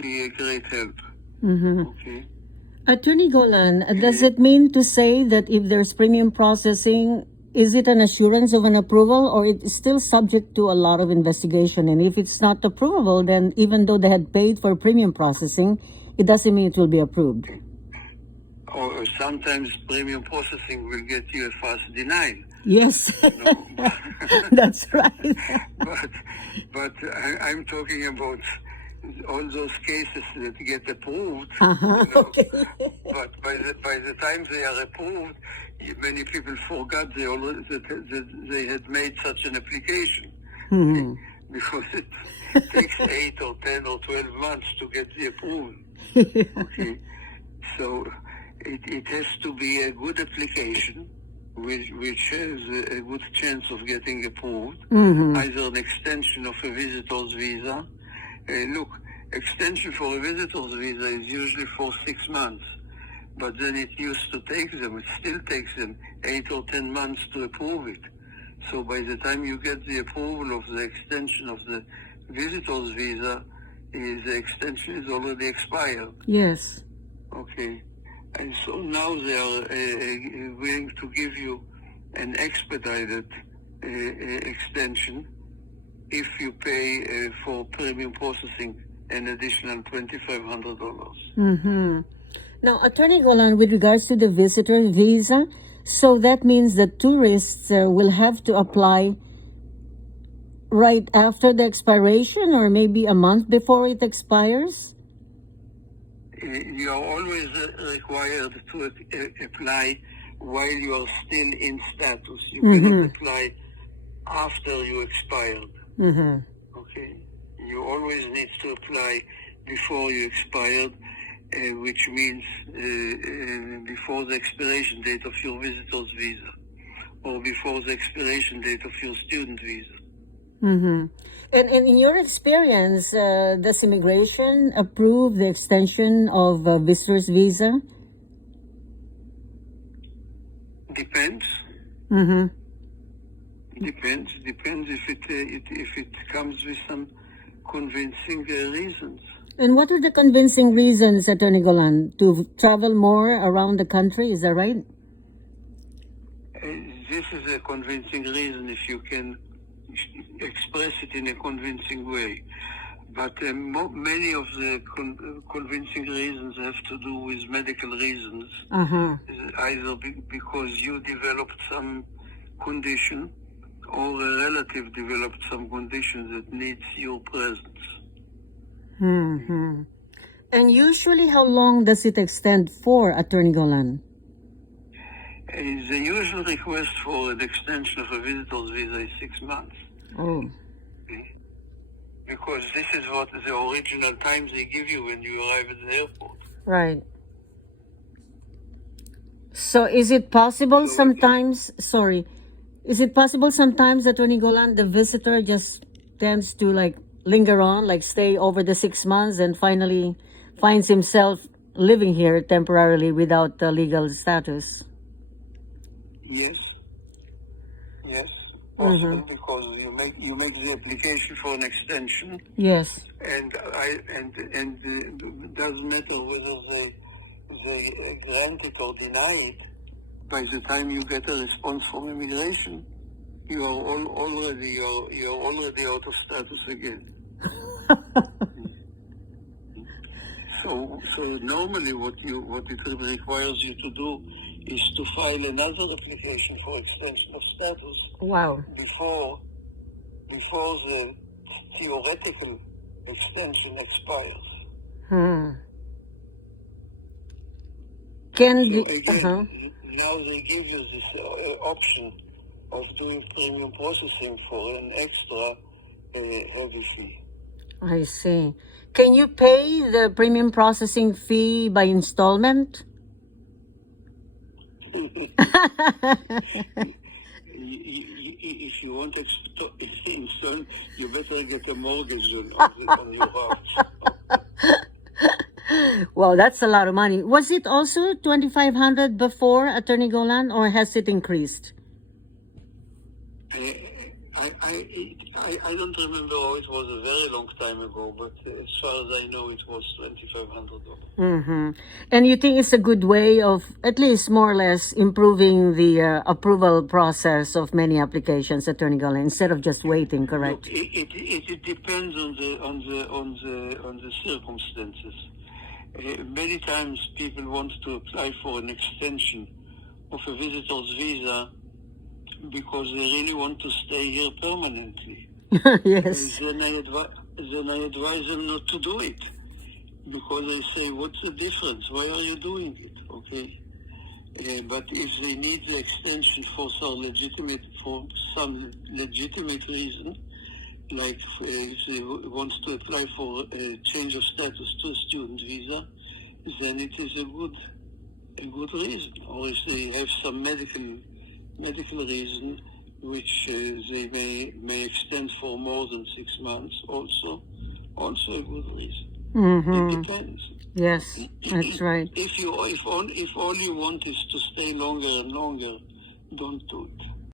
be a great help. Mm-hmm. Okay. Attorney Golan, does it mean to say that if there's premium processing, is it an assurance of an approval, or it's still subject to a lot of investigation? And if it's not approvable, then even though they had paid for premium processing, it doesn't mean it will be approved. Or sometimes premium processing will get you a fast denial. Yes, No. that's right. but I'm talking about all those cases that get approved. Okay. But by the time they are approved, many people forgot that they had made such an application. Mhm. Because it takes 8 or 10 or 12 months to get the approval. Okay, so it has to be a good application, which has a good chance of getting approved. Either an extension of a visitor's visa. Look, extension for a visitor's visa is usually for 6 months, but then it used to take them, it still takes them 8 or 10 months to approve it. So by the time you get the approval of the extension of the visitor's visa, the extension is already expired. Yes. Okay. And so now they are willing to give you an expedited extension if you pay for premium processing an additional $2,500. Mm-hmm. Now, Attorney Golan, with regards to the visitor visa, so that means that tourists will have to apply right after the expiration, or maybe a month before it expires? You are always required to apply while you are still in status. You cannot apply after you expired. Okay? You always need to apply before you expired, which means before the expiration date of your visitor's visa, or before the expiration date of your student visa. And in your experience, does immigration approve the extension of a visitor's visa? Depends. Depends if it comes with some convincing reasons. And what are the convincing reasons, Attorney Golan, to travel more around the country? Is that right? This is a convincing reason if you can express it in a convincing way. But many of the convincing reasons have to do with medical reasons. Either because you developed some condition or a relative developed some condition that needs your presence. And usually, how long does it extend for, Attorney Golan? The usual request for an extension of a visitor's visa is 6 months. Oh. Because this is what the original time they give you when you arrive at the airport. Right. So is it possible sometimes, is it possible sometimes, Attorney Golan, the visitor just tends to linger on, stay over the 6 months and finally finds himself living here temporarily without legal status? Yes. Possible, because you make the application for an extension. Yes. And it doesn't matter whether they grant it or deny it. By the time you get a response from immigration, you are already out of status again. So normally what it requires you to do is to file another application for extension of status. Wow. Before the theoretical extension expires. Now they give you this option of doing premium processing for an extra heavy fee. I see. Can you pay the premium processing fee by installment? If you want to install, you better get a mortgage on your house. Well, that's a lot of money. Was it also $2,500 before, Attorney Golan, or has it increased? I don't remember. It was a very long time ago, but as far as I know, it was $2,500. Mm-hmm. And you think it's a good way of at least more or less improving the approval process of many applications, Attorney Golan, instead of just waiting, correct? Look, it depends on the circumstances. Many times people want to apply for an extension of a visitor's visa because they really want to stay here permanently. Yes. Then I advise them not to do it, because they say, "What's the difference? Why are you doing it?" Okay. But if they need the extension for some legitimate reason, like if they want to apply for a change of status to a student visa, then it is a good reason. Or if they have some medical reason which they may extend for more than 6 months, also a good reason. Mm-hmm. It depends. Yes, that's right. If all you want is to stay longer and longer, don't do it.